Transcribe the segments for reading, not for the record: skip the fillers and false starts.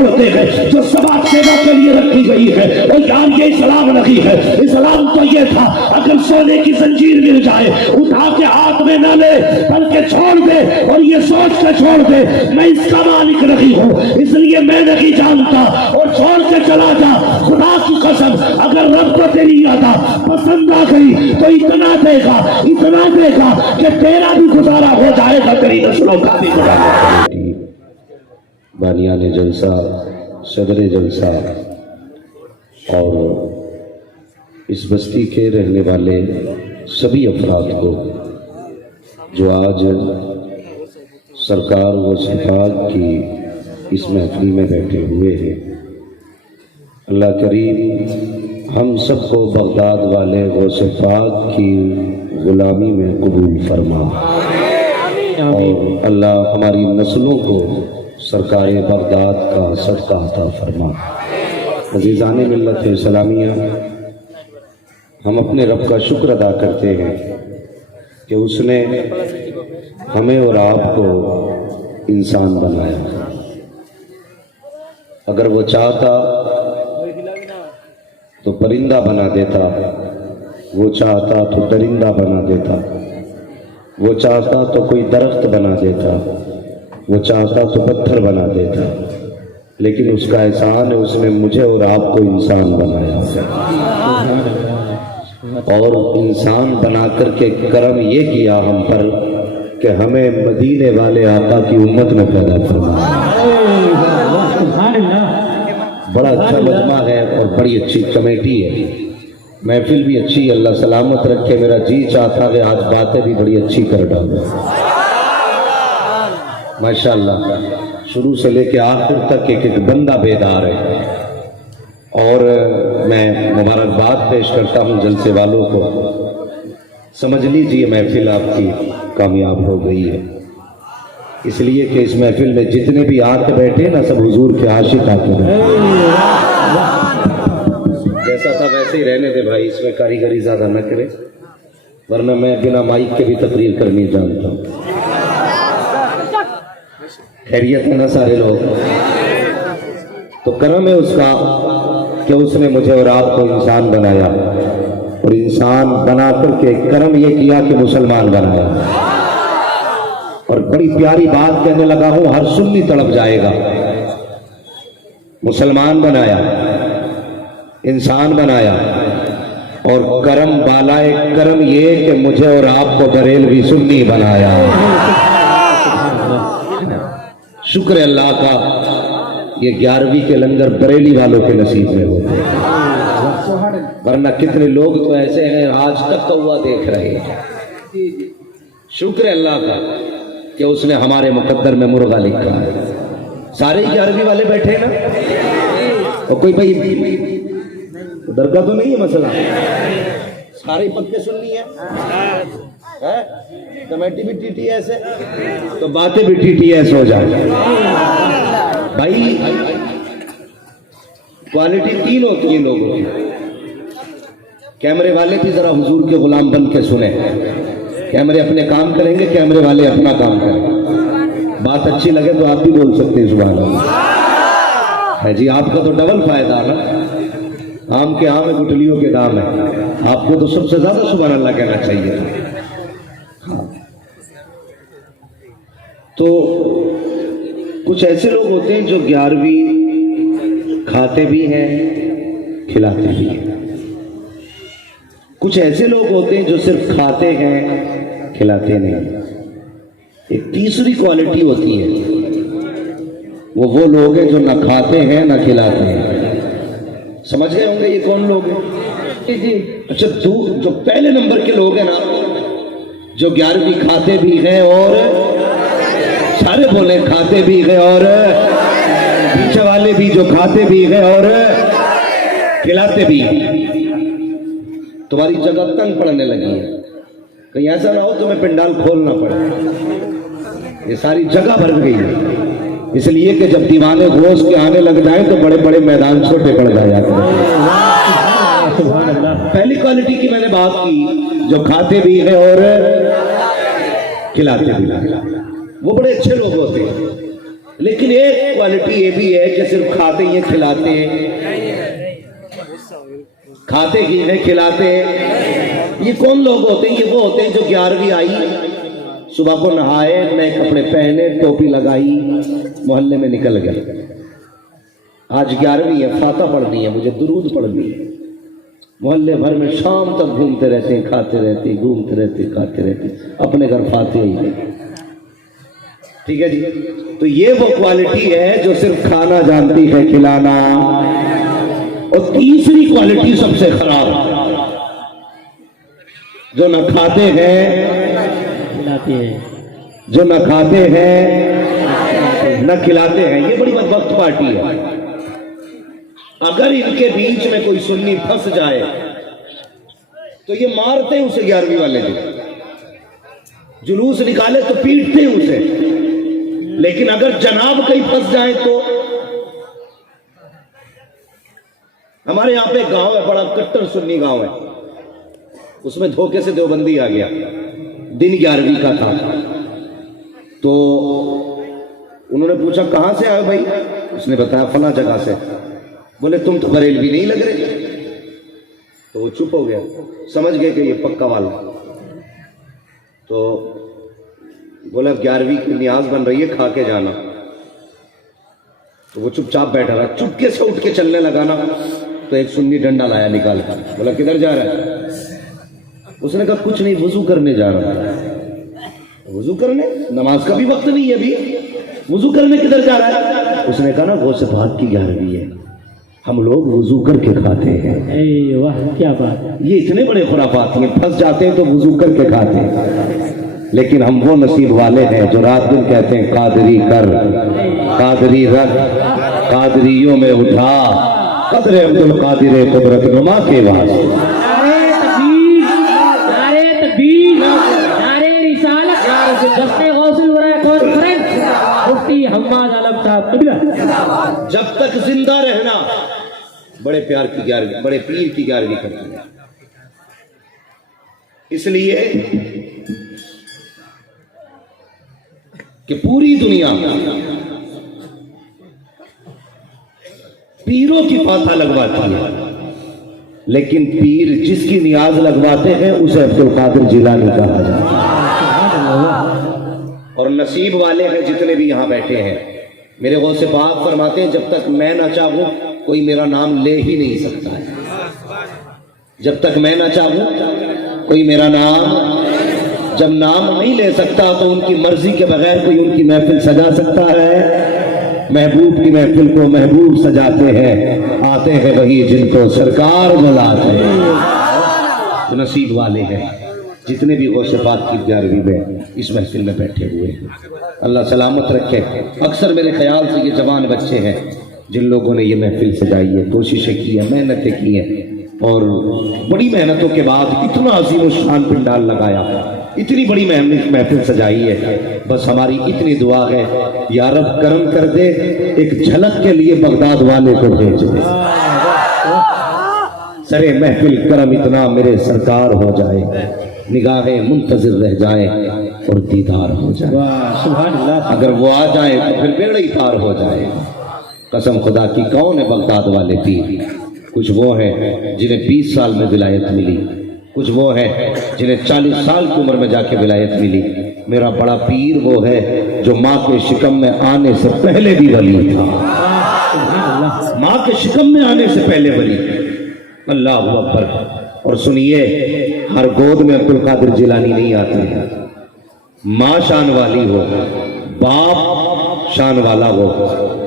छोड़ते हैं जो समाज सेवा के लिए रखी गई है। और यार ये इस्लाम नहीं है। इस्लाम तो ये था अगर सोने की जंजीर मिल जाए उठा के हाथ में न ले बल्कि छोड़ दे और ये सोच के छोड़ दे मैं इसका मालिक नहीं हूँ इसलिए मैं नहीं जानता और छोड़ के चला जा। खुदा की कसम अगर रब को तेरी अदा पसंद आ गई तो इतना देगा कि तेरा भी गुजारा हो जाएगा, तेरी नस्लों का भी गुजारा। बानियाने जलसा, सदर जलसा और इस बस्ती के रहने वाले सभी अफराद को जो आज सरकार व सिफात की इस महफिल में बैठे हुए हैं, अल्लाह करीम हम सबको बगदाद वाले व सिफात की गुलामी में कबूल फरमा और अल्लाह हमारी नस्लों को सरकार बगदाद का सदका अता फरमा। अज़ीज़ाने मिल्लत सलामिया, हम अपने रब का शुक्र अदा करते हैं कि उसने हमें और आपको इंसान बनाया। अगर वो चाहता तो परिंदा बना देता, वो चाहता तो दरिंदा बना देता, वो चाहता तो कोई दरख्त बना देता, वो चाहता तो पत्थर बना देता, लेकिन उसका एहसान है उसने मुझे और आपको इंसान बनाया और इंसान बना करके करम ये किया हम पर कि हमें मदीने वाले आका की उम्मत में पैदा फरमाया। बड़ा अच्छा मजमा है और बड़ी अच्छी कमेटी है, महफिल भी अच्छी, अल्लाह सलामत रखे। मेरा जी चाहता है आज बातें भी बड़ी अच्छी कर डालो माशाअल्लाह। शुरू से लेके आखिर तक एक एक बंदा बेदार है और मैं मुबारकबाद पेश करता हूँ जलसे वालों को। समझ लीजिए महफिल आपकी कामयाब हो गई है, इसलिए कि इस महफिल में जितने भी आके बैठे ना सब हुजूर के आशिक आके बैठे। जैसा था वैसे ही रहने दे भाई, इसमें कारीगरी ज्यादा न करे वरना मैं बिना माइक के भी तकरीर करनी जानता हूँ। खैरियत है ना सारे लोग? तो करम है उसका कि उसने मुझे और आपको इंसान बनाया और इंसान बना करके करम ये किया कि मुसलमान बनाया। और बड़ी प्यारी बात कहने लगा हूं, हर सुन्नी तड़प जाएगा। मुसलमान बनाया, इंसान बनाया और करम बालाए करम ये कि मुझे और आपको बरेलवी सुन्नी बनाया। शुक्र है अल्लाह का, ये 11वीं के लंगर बरेली वालों के नसीब में होते हैं, वरना कितने लोग तो ऐसे हैं आज तक कौवा देख रहे हैं। शुक्र है अल्लाह का कि उसने हमारे मुकद्दर में मुर्गा लिखा है। सारे 11वीं वाले बैठे ना, और कोई भाई दरगाह तो नहीं है मसला, सारे पक्के सुन्नी है? कमेटी भी TTS है तो बातें भी TTS हो जाए भाई। क्वालिटी 3 होती है लोगों की। कैमरे वाले भी जरा हुजूर के गुलाम बन के सुने, कैमरे अपने काम करेंगे, कैमरे वाले अपना काम करेंगे। बात अच्छी लगे तो आप भी बोल सकते हैं सुभान अल्लाह है जी। आपका तो डबल फायदा ना, आम के आम है गुटलियों के दाम है, आपको तो सबसे ज्यादा सुभान अल्लाह कहना चाहिए। तो कुछ ऐसे लोग होते हैं जो 11वीं खाते भी हैं खिलाते भी हैं, कुछ ऐसे लोग होते हैं जो सिर्फ खाते हैं खिलाते नहीं। एक तीसरी क्वालिटी होती है, वो लोग हैं जो ना खाते हैं ना खिलाते हैं। समझ गए होंगे ये कौन लोग हैं? अच्छा, जो पहले नंबर के लोग हैं ना, जो 11वीं खाते भी हैं और सारे बोले खाते भी हैं और पीछे वाले भी जो खाते भी हैं और खिलाते भी हैं। तुम्हारी जगह तंग पड़ने लगी है, कहीं ऐसा ना हो तुम्हें पंडाल खोलना पड़े। ये सारी जगह भर गई है, इसलिए कि जब दीवाने घोष के आने लग जाए तो बड़े बड़े मैदान छोटे पड़ जाए। पहली क्वालिटी की मैंने बात की, जो खाते भी हैं और खिलाते भी हैं, वो बड़े अच्छे लोग होते हैं। لیکن ایک کوالٹی یہ بھی ہے کہ صرف کھاتے ہی کھلاتے ہیں، کھاتے ہی ہیں کھلاتے ہیں۔ یہ کون لوگ ہوتے ہیں؟ یہ وہ ہوتے ہیں جو 11ویں آئی، صبح کو نہائے، نئے کپڑے پہنے، ٹوپی لگائی، محلے میں نکل گئے۔ آج 11ویں ہے، فاتحہ پڑھنی ہے، مجھے درود پڑھنی ہے، محلے بھر میں شام تک گھومتے رہتے ہیں، کھاتے رہتے ہیں، گھومتے رہتے ہیں، کھاتے رہتے ہیں، اپنے گھر فاتحہ ہی نہیں۔ ٹھیک ہے جی؟ تو یہ وہ کوالٹی ہے جو صرف کھانا جانتی ہے، کھلانا۔ اور تیسری کوالٹی سب سے خراب، جو نہ کھاتے ہیں جو نہ کھاتے ہیں نہ کھلاتے ہیں، یہ بڑی بدبخت پارٹی ہے۔ اگر ان کے بیچ میں کوئی سنی پھنس جائے تو یہ مارتے ہیں اسے، 11ویں والے دن جلوس نکالے تو پیٹتے ہیں اسے، لیکن اگر جناب کہیں پھنس جائیں تو ہمارے یہاں پہ ایک گاؤں ہے، بڑا کٹر سنی گاؤں ہے، اس میں دھوکے سے دیوبندی آ گیا، دن 11ویں کا تھا، تو انہوں نے پوچھا کہاں سے آئے بھائی؟ اس نے بتایا فلاں جگہ سے۔ بولے تم تو بریلوی نہیں لگ رہے، تو وہ چپ ہو گیا، سمجھ گئے کہ یہ پکا والا۔ تو بولا 11ویں کی نیاز بن رہی ہے، کھا کے جانا۔ تو وہ چپ چاپ بیٹھا رہا، چپکے سے اٹھ کے چلنے لگانا، تو ایک سنی ڈنڈا لایا نکال کر، بولا کدھر جا رہا ہے؟ اس نے کہا کچھ نہیں، وضو کرنے جا رہا ہے۔ وضو کرنے؟ نماز کا بھی وقت نہیں ہے ابھی، وضو کرنے کدھر جا رہا ہے؟ اس نے کہا نا غوث پاک کی 11ویں ہے، ہم لوگ وضو کر کے کھاتے ہیں۔ واہ کیا بات! یہ اتنے بڑے خرافات ہیں، پھنس جاتے ہیں تو وضو کر کے کھاتے ہیں۔ لیکن ہم وہ نصیب والے ہیں جو رات دن کہتے ہیں قادری کر، قادری رکھ، قادریوں میں اٹھا، قدر عبد القادر قدرت نما کے واسطے۔ نعرے تکبیر، نعرے تکبیر، نعرے رسالت، دست غوث الورا کانفرنس، مفتی حماد عالم صاحب قبلہ۔ جب تک زندہ رہنا بڑے پیار کی 11ویں، بڑے پیر کی 11ویں کرتے ہیں۔ اس لیے کہ پوری دنیا پیروں کی فاتحہ لگواتی ہے، لیکن پیر جس کی نیاز لگواتے ہیں اسے عبد القادر جیلانی کہا جاتا ہے۔ اور نصیب والے ہیں جتنے بھی یہاں بیٹھے ہیں۔ میرے غوث پاک فرماتے ہیں جب تک میں نہ چاہوں کوئی میرا نام لے ہی نہیں سکتا ہے، جب تک میں نہ چاہوں کوئی میرا نام، جب نام نہیں لے سکتا تو ان کی مرضی کے بغیر کوئی ان کی محفل سجا سکتا ہے؟ محبوب کی محفل کو محبوب سجاتے ہیں، آتے ہیں وہی جن کو سرکار بلاتے ہیں۔ تو نصیب والے ہیں جتنے بھی غوث پاک کی 11ویں میں اس محفل میں بیٹھے ہوئے ہیں، اللہ سلامت رکھے۔ اکثر میرے خیال سے یہ جوان بچے ہیں جن لوگوں نے یہ محفل سجائی ہے، کوششیں کی ہیں، محنتیں کی ہیں، اور بڑی محنتوں کے بعد اتنا عظیم الشان پنڈال لگایا، اتنی بڑی محفل سجائی ہے۔ بس ہماری اتنی دعا ہے یا رب کرم کر دے، ایک جھلک کے لیے بغداد والے کو بھیج دے، سرے محفل کرم اتنا میرے سرکار ہو جائے، نگاہیں منتظر رہ جائیں اور دیدار ہو جائے۔ سبحان اللہ! اگر وہ آ جائیں تو پھر بیڑا ہی پار ہو جائے۔ قسم خدا کی کون ہے بغداد والے پیر؟ کچھ وہ ہیں جنہیں 20 سال میں ولایت ملی، کچھ وہ ہیں جنہیں 40 سال کی عمر میں جا کے ولایت ملی۔ میرا بڑا پیر وہ ہے جو ماں کے شکم میں آنے سے پہلے بھی ولی تھا، ماں کے شکم میں آنے سے پہلے ولی۔ اللہ اکبر! اور سنیے، ہر گود میں عبد القادر جیلانی نہیں آتی ہے۔ ماں شان والی ہو، باپ شان والا ہو،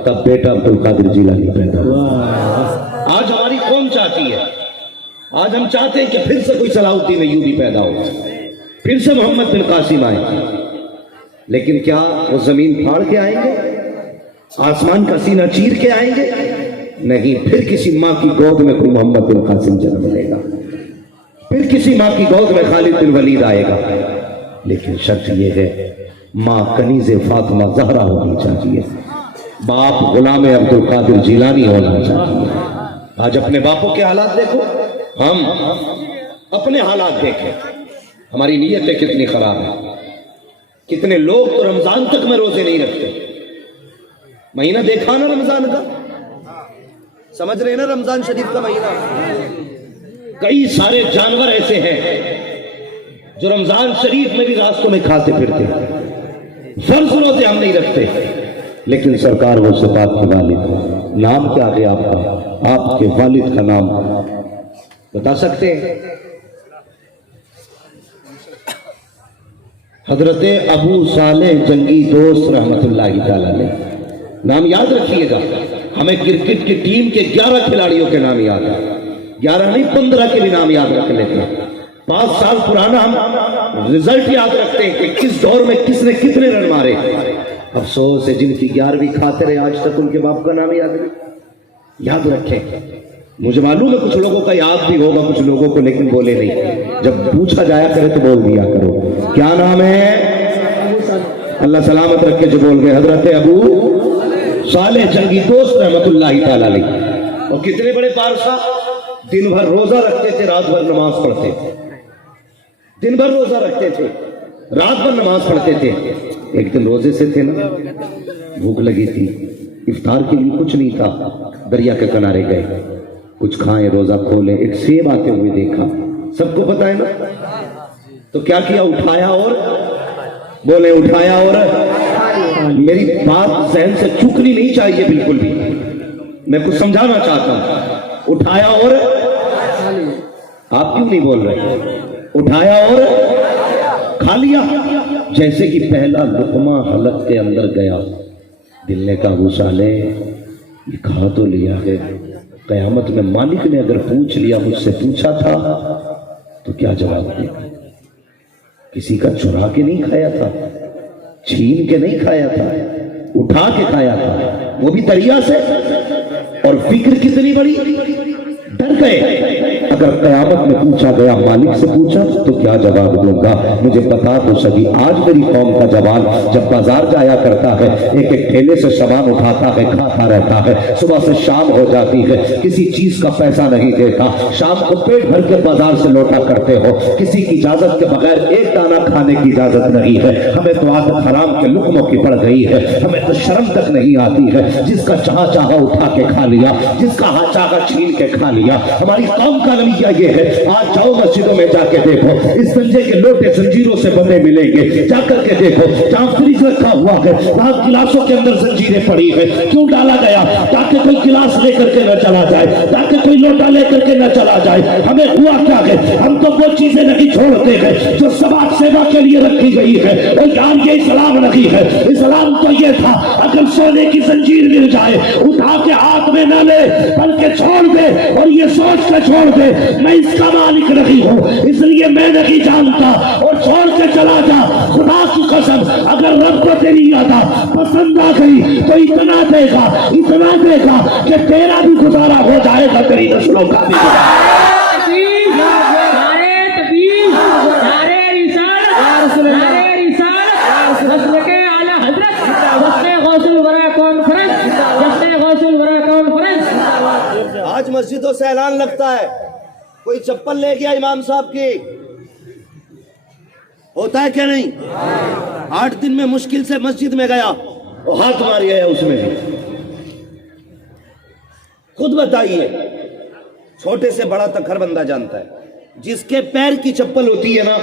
تب بیٹا عبد القادر جیلانی پیدا ہو۔ آج ہماری قوم چاہتی ہے، آج ہم چاہتے ہیں کہ پھر سے کوئی صلاح الدین ایوبی پیدا ہو، پھر سے محمد بن قاسم آئے، لیکن کیا وہ زمین پھاڑ کے آئیں گے؟ آسمان کا سینہ چیر کے آئیں گے؟ نہیں، پھر کسی ماں کی گود میں کوئی محمد بن قاسم جنم لے گا، پھر کسی ماں کی گود میں خالد بن ولید آئے گا، لیکن شرط یہ ہے ماں کنیز فاطمہ زہرا ہونی چاہیے، باپ غلام عبد القادر جیلانی ہونا چاہیے۔ آج اپنے باپوں کے حالات دیکھو، ہم اپنے حالات دیکھیں، ہماری نیتیں کتنی خراب ہیں۔ کتنے لوگ تو رمضان تک میں روزے نہیں رکھتے، महीना देखा ना रमजान का, समझ रहे ना रमजान शरीफ का महीना। कई सारे जानवर ऐसे हैं जो रमजान शरीफ में भी रास्तों में खाते फिरते, फर्ज रोजे हम नहीं रखते, लेकिन सरकार वो सिफात के वालिद, नाम क्या है आपका, आपके वालिद का नाम बता सकते हैं? हजरत अबू सालेह जंगी दोस्त रहमतुल्लाहि ताला अलैह, नाम याद रखिएगा। हमें क्रिकेट की टीम के 11 खिलाड़ियों के नाम याद है, 11 नहीं 15 के भी नाम याद रख लेते हैं। 5 साल पुराना हम रिजल्ट याद रखते हैं कि किस दौर में किसने कितने रन मारे। अफसोस है जिनकी 11वीं खाते रहे आज तक उनके बाप का नाम याद नहीं। याद रखें, मुझे मालूम है कुछ लोगों का याद भी होगा, कुछ लोगों को लेकिन बोले नहीं। जब पूछा जाया करे तो बोल दिया करो। क्या नाम है? अल्लाह सलामत रखे जो बोल गए, हजरत अबू सालेह जंगी दोस्त रहमतुल्लाहि ताला अलैह। और कितने बड़े पारसा, दिन भर रोजा रखते थे, रात भर नमाज पढ़ते थे। दिन भर रोजा रखते थे, रात भर नमाज पढ़ते थे। एक दिन रोजे से थे ना, भूख लगी थी, इफ्तार के लिए कुछ नहीं था, दरिया के किनारे गए, कुछ खाएं, रोजा खोले, एक सेब आते हुए देखा, सबको पता है ना, तो क्या किया, उठाया और बोले, उठाया और। मेरी बात जहन से चूकनी नहीं चाहिए बिल्कुल भी, मैं कुछ समझाना चाहता हूं। उठाया और, आप क्यों नहीं बोल रहे? उठाया और खा लिया। जैसे कि पहला लुकमा हलक के अंदर गया, दिल ने कहा, अबू सालेह ये खा तो लिया है, कयामत में मालिक ने अगर पूछ लिया, मुझसे पूछा था तो क्या जवाब देगा? किसी का चुरा के नहीं खाया था, छीन के नहीं खाया था, उठा के खाया था, वो भी दरिया से। और फिक्र कितनी बड़ी, डर गए। अगर कयामत में पूछा गया, मालिक से पूछा तो क्या जवाब दूंगा? मुझे बता तो सही। आज मेरी कौम का जवान जब बाजार जाया करता है, एक एक ठेले से सामान उठाता है, खाता रहता है, सुबह से शाम हो जाती है, किसी चीज का पैसा नहीं देता, शाम को पेट भर के बाजार से लौटा करते हो, किसी की इजाजत के बगैर एक दाना खाने की इजाजत नहीं है। हमें तो आदत हराम के लुक्मों की पड़ गई है, हमें तो शर्म तक नहीं आती है। जिसका चाहा उठा के खा लिया, जिसका हाथ चाहा छीन के खा लिया। हमारी कौम का रवैया ये है। आज जाओ मस्जिदों में जाके देखो, इस संजय के लोटे जंजीरों से बंधे मिलेंगे, जाकर के देखो, जहां फ्रिज रखा हुआ है वहां गिलासों के अंदर जंजीरें पड़ी है। क्यों डाला गया? ताकि कोई गिलास लेकर के न चला जाए, ताकि कोई लोटा लेकर के न चला जाए। हमें हुआ क्या है, हम तो वो चीजें नहीं छोड़ते हैं जो समाज सेवा के लिए रखी गई है। और यार ये इस्लाम नहीं है। इस्लाम तो ये था, अगर सोने की जंजीर मिल जाए उठा के हाथ में न ले, बल्कि छोड़ दे और ये सोच कर छोड़ दे मैं इसका मालिक नहीं हूं, इसलिए मैं नहीं जानता, और छोड़ के चला जा। खुदा की कसम, अगर रब को तेरी अदा पसंद आ गई तो इतना देगा कि तेरा भी गुजारा हो जाएगा, तेरी नस्लों का भी। आज मस्जिदों से ऐलान लगता है, कोई चप्पल ले गया इमाम साहब की, होता है क्या नहीं? 8 दिन में मुश्किल से मस्जिद में गया और हाथ मार गया उसमें भी। खुद बताइए, छोटे से बड़ा तक हर बंदा जानता है, जिसके पैर की चप्पल होती है ना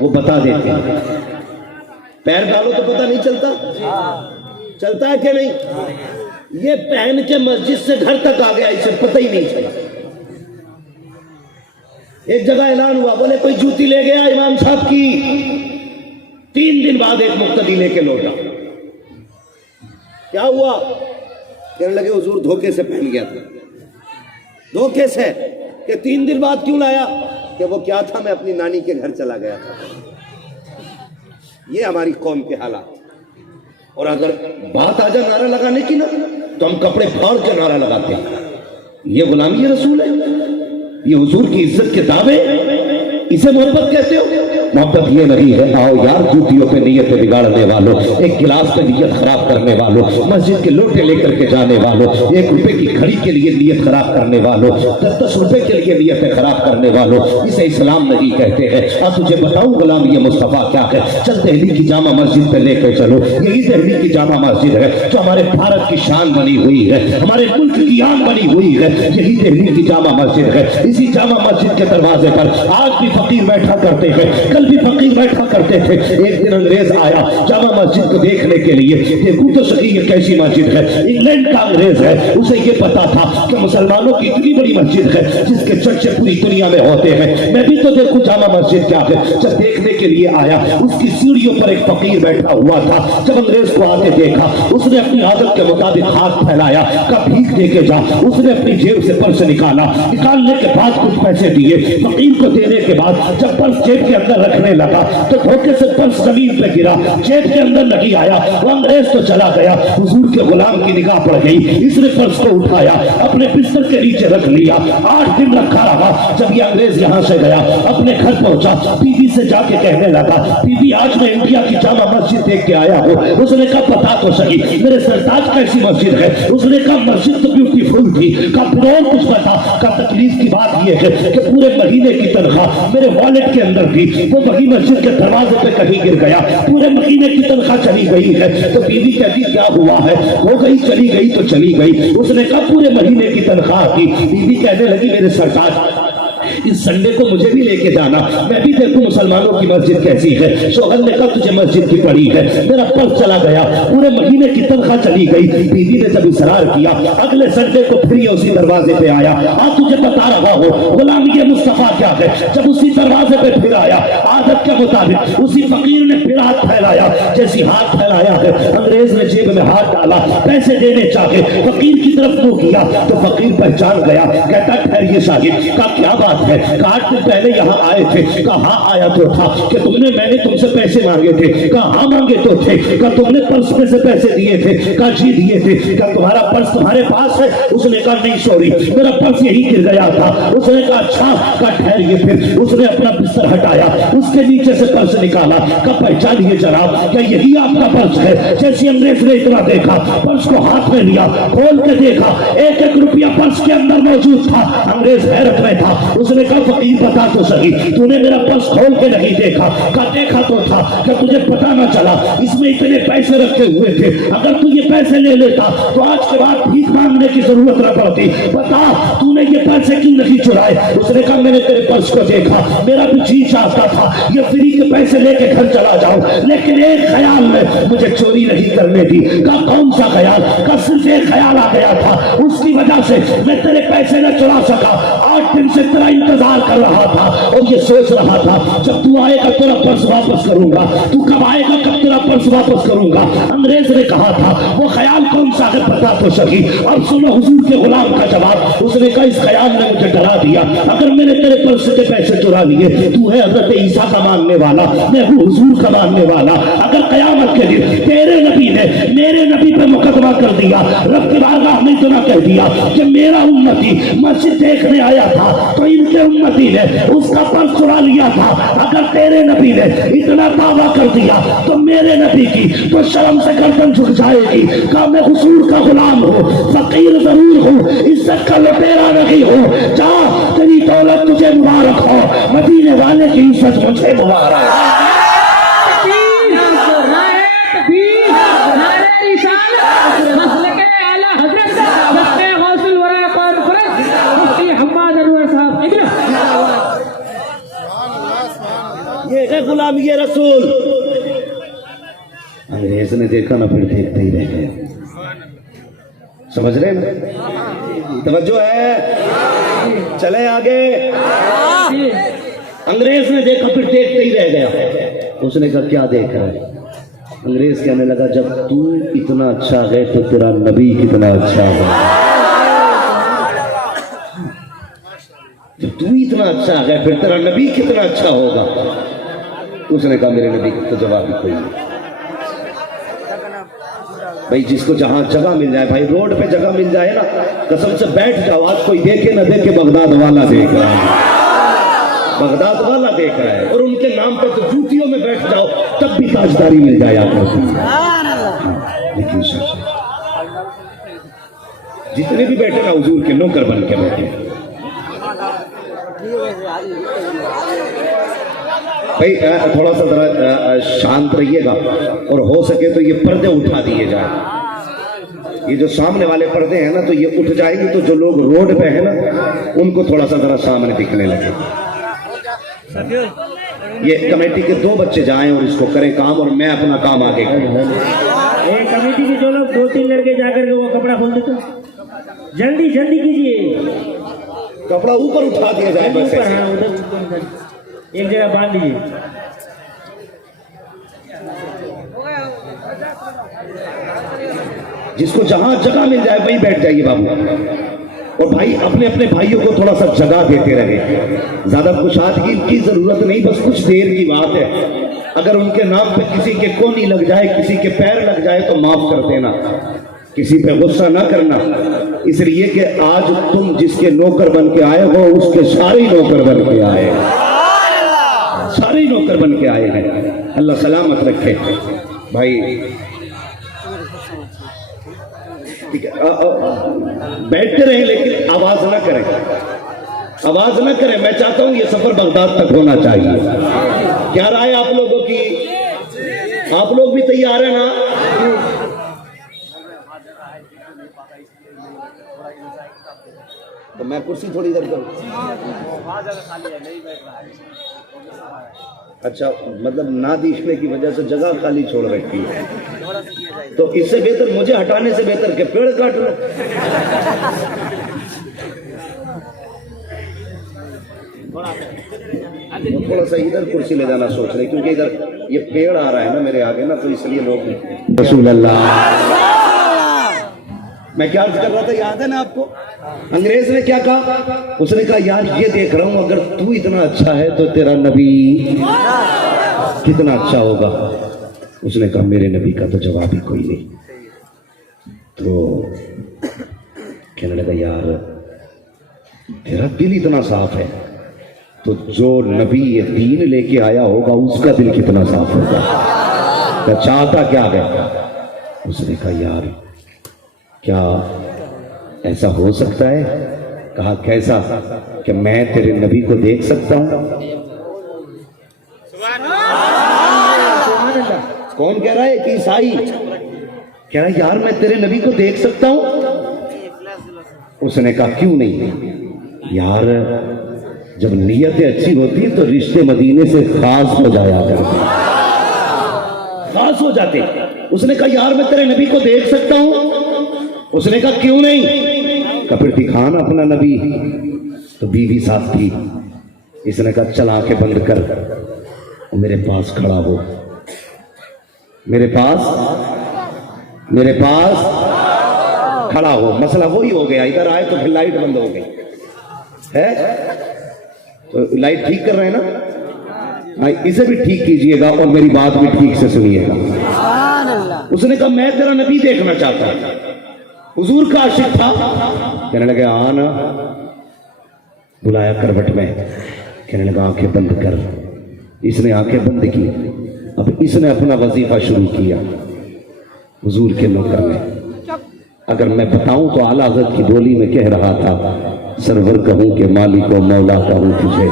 वो बता देते हैं। पैर डालो तो पता नहीं चलता, चलता है क्या नहीं? ये पहन के मस्जिद से घर तक आ गया, इसे पता ही नहीं चला। एक जगह ऐलान हुआ, बोले कोई जूती ले गया इमाम साहब की। 3 दिन बाद एक मुक्तदी लेके लौटा। क्या हुआ? कहने लगे हुजूर धोखे से पहन गया था। धोखे से? कि 3 दिन बाद क्यों लाया? कि वो क्या था, मैं अपनी नानी के घर चला गया था। ये हमारी कौम के हालात। और अगर बात आ जाए नारा लगाने की ना, तो हम कपड़े फाड़ के नारा लगाते हैं। ये गुलामी रसूल है, ये हुजूर की इज्जत के दावे, इसे मोहब्बत कहते हो? मोहब्बत ये नहीं है आओ यार जूतियों पे नीयत बिगाड़ने वालों, एक गिलास पे नीयत खराब करने वालों, मस्जिद के लोटे लेकर के जाने वालों, 1 रुपए की घड़ी के लिए नीयत खराब करने वालों, 10-10 रुपए के लिए नीयतें खराब करने वालों, इसे इस्लाम नहीं कहते हैं। अब तुझे बताऊं गुलाम ये मुस्तफा क्या है, चल दिल्ली की जामा मस्जिद पे लेकर चलो, यही दिल्ली की जामा मस्जिद है जो हमारे भारत की शान बनी हुई है, हमारे मुल्क की आन बनी हुई है, यही दिल्ली की जामा मस्जिद है। इसी जामा मस्जिद के दरवाजे पर आज भी फकीर बैठा करते हैं, कल भी फकीर बैठा करते थे। एक दिन अंग्रेज आया जामा मस्जिद को देखने के लिए, देखो तो सही ये कैसी मस्जिद है, इंग्लैंड का अंग्रेज है, उसे ये पता था कि मुसलमानों की इतनी बड़ी मस्जिद है जिसके चर्चे पूरी दुनिया में होते हैं, मैं भी तो देखूं जामा मस्जिद क्या है। जब देखने के लिए आया उसकी सीढ़ियों पर एक फकीर बैठा हुआ था, जब अंग्रेज को आते देखा उसने अपनी आदत के मुताबिक हाथ फैलाया, का भीख दे के जा। उसने अपनी जेब से पर्स निकाला, निकालने के बाद कुछ पैसे दिए, फकीर को देने के बाद जब पर्स जेब के अंदर रखने लगा तो धोखे से पर्स जमीन पे गिरा, जेब के अंदर नहीं आया, वो अंग्रेज तो चला गया। हुजूर के गुलाम की निगाह पड़ गई, इसने पर्स को उठाया, अपने बिस्तर के नीचे रख लिया, 8 दिन रखा रहा। जब ये अंग्रेज यहाँ से गया अपने घर पहुंचा, बीबी से जाके कहने लगा, बीबी आज मैं इंडिया की जामा मस्जिद देख के आया हूँ। उसने कहा पता तो सही मेरे सरताज कैसी मस्जिद है। उसने कहा मस्जिद तो ब्यूटीफुल थी। कहा फिर और कुछ बता। कहा तकलीफ की बात यह है कि पूरे महीने की तनख्वाह मेरे वॉलेट के अंदर थी, वो वही मस्जिद के दरवाजे पे कहीं गिर गया, पूरे महीने की तनख्वाह चली गई है। तो बीवी कहती क्या हुआ है, हो गई चली गई तो चली गई। उसने कहा पूरे महीने की तनख्वाह थी। बीवी कहने लगी मेरे सरताज इस संडे को मुझे भी लेके जाना, मैं भी देखूं मुसलमानों की मस्जिद कैसी है। शोहर ने कहा तुझे मस्जिद की पड़ी है, मेरा पर्स चला गया, पूरे महीने की तनख्वाह चली गई। बीवी ने जब इसरार किया अगले संडे को फिर ये उसी दरवाजे पे आया, आज तुझे बता रहा हूँ गुलाम ये मुस्तफा क्या है। जब उसी दरवाजे पे फिर आया आदत के मुताबिक उसी फकीर ने फिर हाथ फैलाया, जैसी हाथ फैलाया है अंग्रेज ने जेब में हाथ डाला, पैसे देने चाहे, फकीर की तरफ मुंह किया तो फकीर पहचान गया, कहता ठहरिए साहिब का क्या बात है। 8 दिन पहले यहाँ आए थे। कहा हाँ आया तो था कि मैंने तुमसे पैसे मांगे थे। कहा हाँ मांगे तो थे। कहा तुमने पर्स में से पैसे दिए थे। कहा जी दिए थे। कहा तुम्हारा पर्स तुम्हारे पास है। उसने कहा नहीं सॉरी मेरा पर्स यही गिर गया था। उसने कहा अच्छा। कहा ठहरिए। फिर उसने अपना बिस्तर हटाया, उसके नीचे से पर्स निकाला। कहा पहचानिए जनाब क्या यही आपका पर्स है। जैसे अंग्रेज ने इतना देखा पर्स को हाथ में लिया, खोल के देखा 1-1 रुपया पर्स के अंदर मौजूद था। अंग्रेज हैरत में था। उसने कहा फकीर बता तो सही तूने मेरा पर्स खोल के नहीं देखा। कहा देखा तो था, क्या तुझे पता ना चला इसमें इतने पैसे रखे हुए थे, अगर तू ये पैसे ले लेता तो आज के बाद भीख मांगने की जरूरत न पड़ती। बता तूने ये पैसे क्यों नहीं चुराए। उसने कहा मैंने तेरे पर्स को देखा, मेरा भी जी चाहता था ये फ्री के पैसे लेके घर चला जाऊं, लेकिन एक ख्याल में मुझे चोरी नहीं करने दी। कहा कौन सा ख्याल। कहा सिर्फ एक ख्याल आ गया था, उसकी वजह से मैं तेरे पैसे न चुरा सका। 8 दिन से तेरा इंतजार कर रहा था और ये सोच रहा था जब तू आएगा तेरा पर्स वापस करूंगा, तू कब आएगा कब तेरा पर्स वापस करूंगा। अंग्रेज ने कहा था वो ख्याल कौन सा है पता तो सही। अब सुनो हुजूर के गुलाम का जवाब। उसने कहा इस ख्याल ने मुझे डरा दिया, अगर मैंने तेरे पर्स से पैसे चुरा लिए, तू है हजरत ईसा का मानने वाला, मैं हूँ हुजूर का मानने वाला, अगर कयामत के दिन तेरे नबी ने मेरे नबी पे मुकदमा कर दिया, रब की बारगाह में इतना कह दिया कि मेरा उम्मती मस्जिद देखने आया था तो इनके उम्मती ने उसका पर्स चुरा लिया था, अगर तेरे नबी ने इतना दावा कर दिया तो मेरे नबी की तो शर्म से गर्दन झुक जाएगी। कहा मैं हुजूर का गुलाम हूँ, फकीर जरूर हूँ, इज्जत का लुटेरा नहीं हूँ। जा तेरी दौलत तुझे मुबारक हो, मदीने वाले की इज्जत मुझे मुबारक। ये है गुलामी ये रसूल। अंग्रेज ने देखा ना फिर देखते ही रह गया। समझ रहे ना? तवज्जो है, चले आगे। अंग्रेज ने देखा फिर देखते ही रह गया। उसने कहा क्या देख रहा है। अंग्रेज कहने लगा जब तू इतना अच्छा है तो तेरा नबी कितना अच्छा है। जब तू इतना अच्छा है फिर तेरा नबी कितना अच्छा होगा। उसने कहा मेरे नबी का तो जवाब ही कोई नहीं। भाई जिसको जहां जगह मिल जाए, भाई रोड पे जगह मिल जाए ना, कसम से बैठ जाओ। आज कोई देखे ना देखे बगदाद वाला देख रहा है। بغداد والا دیکھ رہا ہے اور ان کے نام پر تو جوتیوں میں بیٹھ جاؤ تب بھی تاجداری مل جایا کرتی ہے. لیکن جتنے بھی بیٹھے نا حضور کے نوکر بن کے بیٹھے. بھائی تھوڑا سا ذرا شانت رہیے گا اور ہو سکے تو یہ پردے اٹھا دیے جائیں. یہ جو سامنے والے پردے ہیں نا تو یہ اٹھ جائیں گے تو جو لوگ روڈ پہ ہیں نا ان کو تھوڑا سا ذرا سامنے دکھنے لگے. یہ کمیٹی کے 2 بچے جائیں اور اس کو کریں کام اور میں اپنا کام آگے کروں. کمیٹی کے جو لوگ 2-3 لڑکے جا کر کے وہ کپڑا کھول دیتے جلدی جلدی کیجیے. کپڑا اوپر اٹھا دیا جائے بس ایسے. ہاں ادھر ایک جگہ باندھ لیجیے. جس کو جہاں جگہ مل جائے وہیں بیٹھ جائیے بابو. اور بھائی اپنے اپنے بھائیوں کو تھوڑا سا جگہ دیتے رہے. زیادہ کشادگی کی ضرورت نہیں, بس کچھ دیر کی بات ہے. اگر ان کے نام پہ کسی کے کونی لگ جائے, کسی کے پیر لگ جائے تو معاف کر دینا, کسی پہ غصہ نہ کرنا. اس لیے کہ آج تم جس کے نوکر بن کے آئے ہو اس کے سارے نوکر بن کے آئے, سارے نوکر بن کے آئے ہیں. اللہ سلامت رکھے بھائی. بیٹھتے رہیں لیکن آواز نہ کریں, آواز نہ کریں. میں چاہتا ہوں یہ سفر بغداد تک ہونا چاہیے. کیا رائے آپ لوگوں کی؟ آپ لوگ بھی تیار ہیں نا؟ تو میں کرسی تھوڑی ادھر کروں. اچھا, مطلب نہ دیکھنے کی وجہ سے جگہ خالی چھوڑ رکھی ہے. تو اس سے بہتر, مجھے ہٹانے سے بہتر کہ پیڑ کاٹ لو. تھوڑا سا ادھر کرسی لے جانا سوچ رہے کیونکہ ادھر یہ پیڑ آ رہا ہے نا میرے آگے نا, تو اس لیے لوگ. رسول اللہ میں کیا عرض کر رہا تھا, یاد ہے نا آپ کو؟ انگریز نے کیا کہا؟ اس نے کہا یار یہ دیکھ رہا ہوں اگر تو اتنا اچھا ہے تو تیرا نبی کتنا اچھا ہوگا. اس نے کہا میرے نبی کا تو جواب ہی کوئی نہیں. تو کہنے لگا یار تیرا دل اتنا صاف ہے تو جو نبی یہ دین لے کے آیا ہوگا اس کا دل کتنا صاف ہوگا. کیا چاہتا کیا ہے؟ اس نے کہا یار کیا ایسا ہو سکتا ہے؟ کہا کیسا؟ کہ میں تیرے نبی کو دیکھ سکتا ہوں. کون کہہ رہا ہے؟ کہ عیسائی کہہ رہا ہے یار میں تیرے نبی کو دیکھ سکتا ہوں. اس نے کہا کیوں نہیں یار, جب نیتیں اچھی ہوتی ہیں تو رشتے مدینے سے خاص ہو جایا کرتے, خاص ہو جاتے. اس نے کہا یار میں تیرے نبی کو دیکھ سکتا ہوں. اس نے کہا کیوں نہیں؟ کہ پھر دکھانا اپنا نبی. تو بیوی ساتھ تھی. اس نے کہا چل آنکھیں بند کر, میرے پاس کھڑا ہو, میرے پاس کھڑا ہو. مسئلہ وہی ہو گیا, ادھر آئے تو پھر لائٹ بند ہو گئی ہے. تو لائٹ ٹھیک کر رہے ہیں نا, اسے بھی ٹھیک کیجئے گا اور میری بات بھی ٹھیک سے سنیے گا. اس نے کہا میں تیرا نبی دیکھنا چاہتا ہوں. حضور کا عاشق تھا. کہنے لگے آنا, بلایا کروٹ میں. کہنے لگا آنکھیں بند کر. اس نے آنکھیں بند کی. اب اس نے اپنا وظیفہ شروع کیا حضور کے نوکر نے. اگر میں بتاؤں تو اعلیٰ حضرت کی بولی میں کہہ رہا تھا سرور کہوں کہ مالک و مولا کہوں تجھے,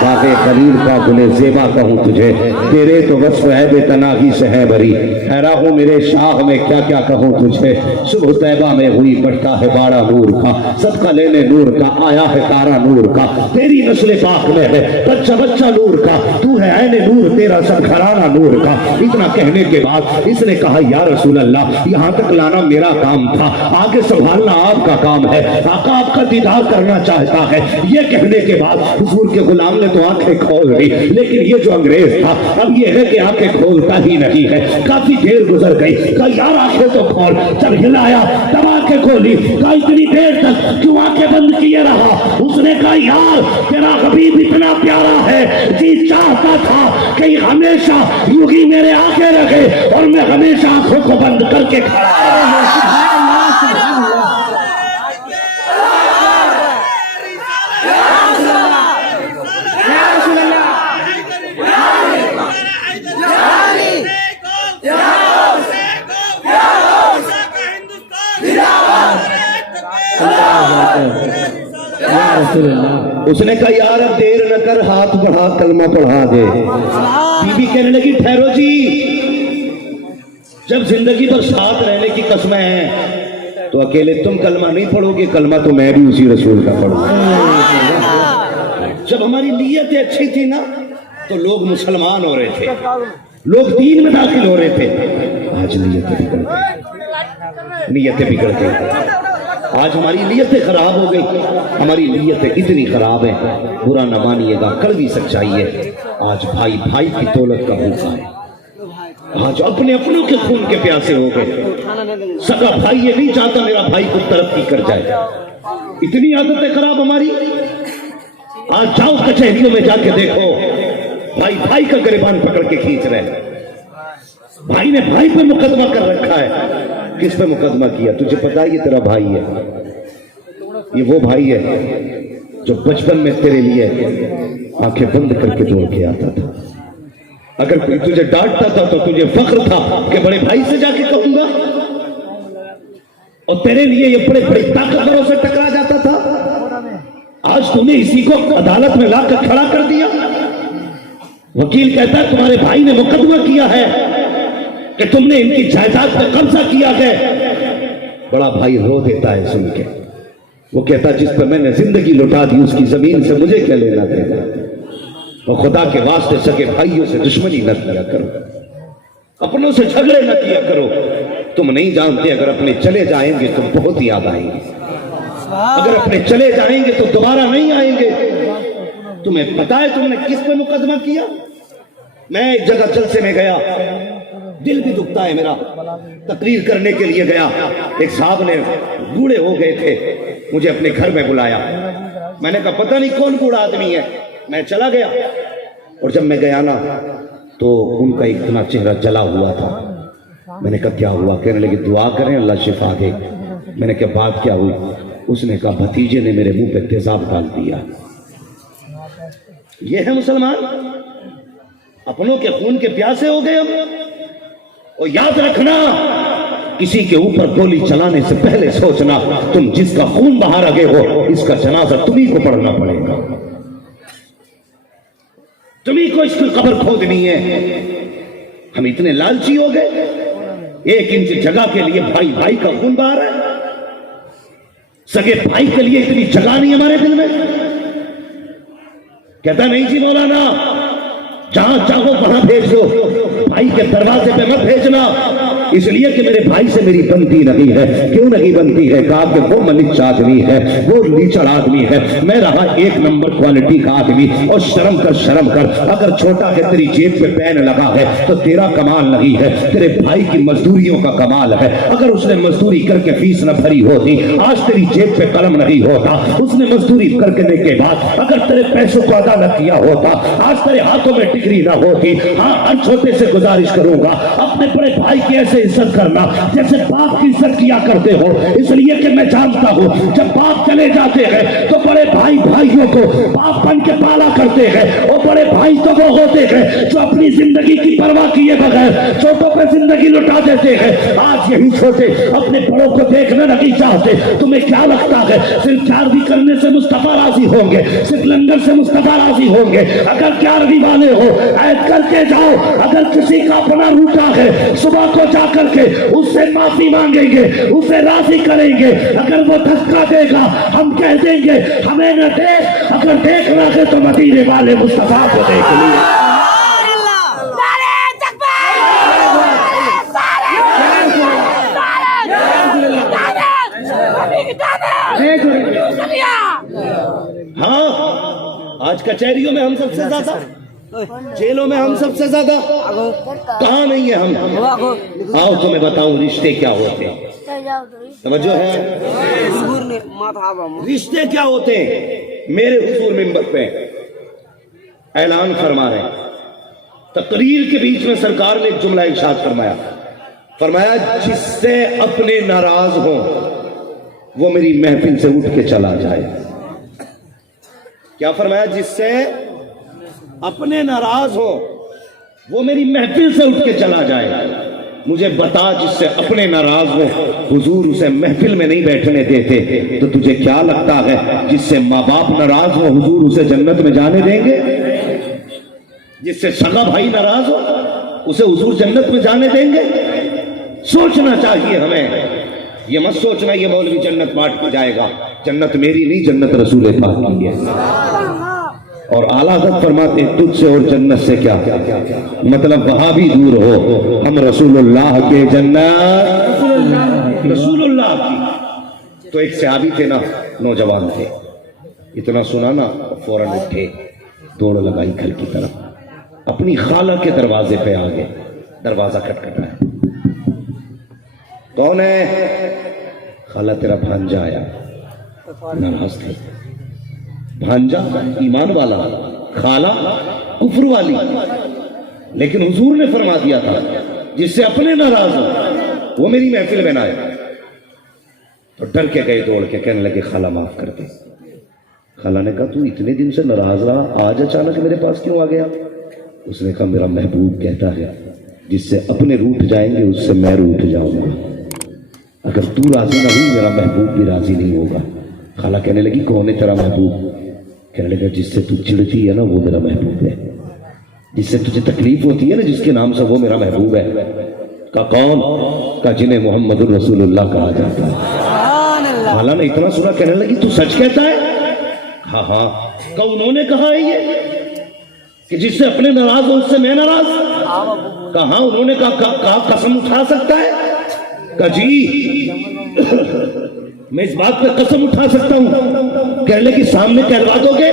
باغ خلیل کا گل زیبا کہوں تجھے, تیرے تو وصف ہے بے تناہی سے ہے بری, ٹھہرا ہوں میرے شاہ میں کیا کیا کہوں تجھے. صبح طیبہ میں ہوئی بڑھتا ہے باڑا نور کا, صدقہ لینے نور کا آیا ہے تارا نور کا, تیری نسل پاک میں ہے بچہ بچہ نور کا, تو ہے عین نور تیرا سر گھرانہ نور کا. اتنا کہنے کے بعد اس نے کہا یا رسول اللہ یہاں تک لانا میرا کام تھا, آگے سنبھالنا آپ کا کام ہے, آقا آپ کا دیدار کرنا چاہتا ہے. یہ کہنے کے بعد حضور کے غلام نے تو آنکھیں کھول دی, لیکن یہ جو انگریز تھا اب یہ ہے کہ آنکھیں کھولتا ہی نہیں ہے. کافی دیر گزر گئی. کہا یار آنکھیں تو کھول. جب ہلایا تب آنکھیں کھولی. کہا اتنی دیر تک کیوں آنکھیں بند کیے رہا؟ اس نے کہا یار تیرا حبیب اتنا پیارا ہے, جی چاہتا تھا کہ ہمیشہ یوں ہی میرے آنکھیں رکھے اور میں ہمیشہ آنکھوں کو بند کر کے کھڑا رہا. उसने कहा यार अब देर न कर, हाथ बढ़ा कलमा पढ़ा दे। बीबी कहने लगी ठहरो जी, जब जिंदगी भर साथ रहने की कस्में हैं तो अकेले तुम कलमा नहीं पढ़ोगे, कलमा तो मैं भी उसी रसूल का पढ़ूंगा। जब हमारी नीयतें अच्छी थी ना तो लोग मुसलमान हो रहे थे, लोग दीन में दाखिल हो रहे थे। आज नीयतें बिगड़ गई, नीयतें बिगड़ गई। आज हमारी नीयतें खराब हो गई, हमारी नीयतें इतनी खराब है, बुरा न मानिएगा, कड़वी सच्चाई है। आज भाई भाई की दौलत का भूखा है, आज अपने अपनों के खून के प्यासे हो गए। सगा भाई ये नहीं चाहता मेरा भाई को तरक्की कर जाए, इतनी आदतें खराब हमारी। आज जाओ कचहरियों में जाके देखो, भाई भाई का गिरबान पकड़ के खींच रहे हैं। भाई ने भाई पे मुकदमा कर रखा है। किस पे मुकदमा किया? तुझे पता है ये तेरा भाई है, ये वो भाई है जो बचपन में तेरे लिए आंखें बंद करके दौड़ के आता था। अगर कोई तुझे डांटता था तो तुझे फख्र था कि बड़े भाई से जाके कहूंगा, और तेरे लिए ये बड़े बड़े ताकतवरों से टकरा जाता था। आज तूने इसी को अदालत में लाकर खड़ा कर दिया। वकील कहता है तुम्हारे भाई ने मुकदमा किया है कि तुमने इनकी जायदाद पर कब्जा किया है। बड़ा भाई रो देता है सुन के, वो कहता जिस पर मैंने जिंदगी लुटा दी उसकी जमीन से मुझे क्या लेना देना। और खुदा के वास्ते सके भाइयों से दुश्मनी न किया करो, अपनों से झगड़े न किया करो। तुम नहीं जानते अगर अपने चले जाएंगे तो बहुत याद आएंगे, अगर अपने चले जाएंगे तो दोबारा नहीं आएंगे। तुम्हें पता है तुमने किस पे मुकदमा किया? मैं एक जगह जलसे में गया, दिल भी दुखता है मेरा, तकरीर करने के लिए गया। एक साहब ने बूढ़े हो गए थे, मुझे अपने घर में बुलाया। मैंने कहा पता नहीं कौन बूढ़ा आदमी है, मैं चला गया। और जब मैं गया ना तो उनका इतना चेहरा जला हुआ था। मैंने कहा क्या हुआ? कहने लगे दुआ करें अल्लाह शिफा दे। मैंने कहा बात क्या हुई? उसने कहा भतीजे ने मेरे मुंह पे तेजाब डाल दिया। ये है मुसलमान, अपनों के खून के प्यासे हो गए हम। और याद रखना, किसी के ऊपर गोली चलाने से पहले सोचना तुम जिसका खून बहा रहे हो इसका जनाजा तुम्ही को पढ़ना पड़ेगा, तुम्ही को इसकी कब्र खोदनी है। हम इतने लालची हो गए, 1 इंच जगह के लिए भाई भाई का खून बहा रहा है। सगे भाई के लिए इतनी जगह नहीं हमारे दिल में। कहता नहीं जी मौलाना, जहां चाहो वहां भेज दो, भाई के दरवाजे पे मत भेजना, इसलिए कि मेरे भाई से मेरी बनती नहीं है। क्यों नहीं बनती है? कहा कि वो मलिच आदमी है, वो लीचड़ आदमी है, मैं रहा 1 नंबर क्वालिटी का आदमी। और शर्म कर, अगर छोटा है तेरी जेब पे पेन लगा है तो तेरा कमाल नहीं है, तेरे भाई की मजदूरियों का कमाल है। अगर उसने मजदूरी करके फीस न भरी होती आज तेरी जेब पे कलम नहीं होता। उसने मजदूरी करने के बाद अगर तेरे पैसों को अदा न किया होता आज तेरे हाथों में डिग्री ना होती। हाँ, हर छोटे से गुजारिश करूंगा, अपने बड़े भाई की ऐसे इज्जत करना जैसे बाप की इज्जत किया करते हो, इसलिए कि मैं जानता हूं जब बाप चले जाते हैं तो बड़े भाई भाइयों को बाप बन के पाला करते हैं। और बड़े भाई तो वो होते हैं जो अपनी जिंदगी की परवाह किए बगैर छोटों पर जिंदगी लुटा देते हैं। आज यही छोटे अपने बड़ों को देखना नहीं चाहते। तुम्हें क्या लगता है सिर्फ 4 करने से मुस्तफा राजी होंगे? सिर्फ लंगर से मुस्तफा राजी होंगे? अगर 11 वाले हो ऐद करके जाओ, अगर किसी का अपना रूठा है सुबह को जा करके उससे माफी मांगेंगे, उसे राजी करेंगे। अगर वो धक्का देगा हम कह देंगे हमें न देख, अगर देखना है तो मदीने वाले मुस्तफा को देख लिया। हाँ, आज कचहरियों में हम सबसे ज्यादा, जेलों में हम सबसे ज्यादा, कहाँ नहीं है हम? आओ तुम्हें बताऊं रिश्ते क्या होते हैं। समझो है रिश्ते क्या होते हैं। मेरे हुजूर मिंबर पे ऐलान फरमा रहे, तकरीर के बीच में सरकार ने एक जुमला इरशाद फरमाया जिससे अपने नाराज हो वो मेरी महफिल से उठ के चला जाए। क्या फरमाया? जिससे अपने नाराज हो वो मेरी महफिल से उठ के चला जाए। مجھے بتا جس سے اپنے ناراض ہو حضور اسے محفل میں نہیں بیٹھنے دیتے، تو تجھے کیا لگتا ہے جس سے ماں باپ ناراض ہو حضور اسے جنت میں جانے دیں گے؟ جس سے سگا بھائی ناراض ہو اسے حضور جنت میں جانے دیں گے؟ سوچنا چاہیے ہمیں، یہ مت سوچنا یہ مولوی جنت بانٹ کے جائے گا، جنت میری نہیں، جنت رسول پاک کی ہے۔ اور اعلیٰ حضرت فرماتے ہیں تجھ سے اور جنت سے کیا، مطلب وہاں بھی دور ہو، ہم رسول اللہ کے جنت رسول اللہ کی۔ تو ایک صحابی تھے نا، نوجوان تھے، اتنا سنا نا فوراً اٹھے، دوڑ لگائی گھر کی طرف، اپنی خالہ کے دروازے پہ آ گئے، دروازہ کھٹکھٹایا، کون ہے؟ خالہ تیرا بھانجا آیا۔ ناراض تھے، بھانجا ایمان والا، خالہ کفر والی، لیکن حضور نے فرما دیا تھا جس سے اپنے ناراض ہو وہ میری محفل میں نہ آئے۔ تو ڈر کے گئے دوڑ کے، کہنے لگے خالہ معاف کر دے۔ خالہ نے کہا تو اتنے دن سے ناراض رہا، آج اچانک میرے پاس کیوں آ گیا؟ اس نے کہا میرا محبوب کہتا ہے جس سے اپنے روٹھ جائیں گے اس سے میں روٹھ جاؤں گا، اگر تو راضی نہ ہوئی میرا محبوب بھی راضی نہیں ہوگا۔ خالہ کہنے لگی کون ہے تیرا محبوب؟ کہنے لگا جس سے تو چڑھتی ہے نا وہ میرا محبوب ہے، جس سے تجھے تکلیف ہوتی ہے نا جس کے نام سے وہ میرا محبوب ہے۔ کہا کون؟ کہا جنہیں محمد الرسول اللہ کہا جاتا ہے۔ خالہ نے اتنا سنا، کہنے لگی تو سچ کہتا ہے؟ ہاں ہاں۔ کہا انہوں نے کہا ہے یہ کہ جس سے اپنے ناراض ہو اس سے میں ناراض؟ کہا ہاں انہوں نے کہا قسم اٹھا سکتا ہے؟ کہا جی میں اس بات پہ قسم اٹھا سکتا ہوں۔ کہنے لگی سامنے کہلوا دو گے؟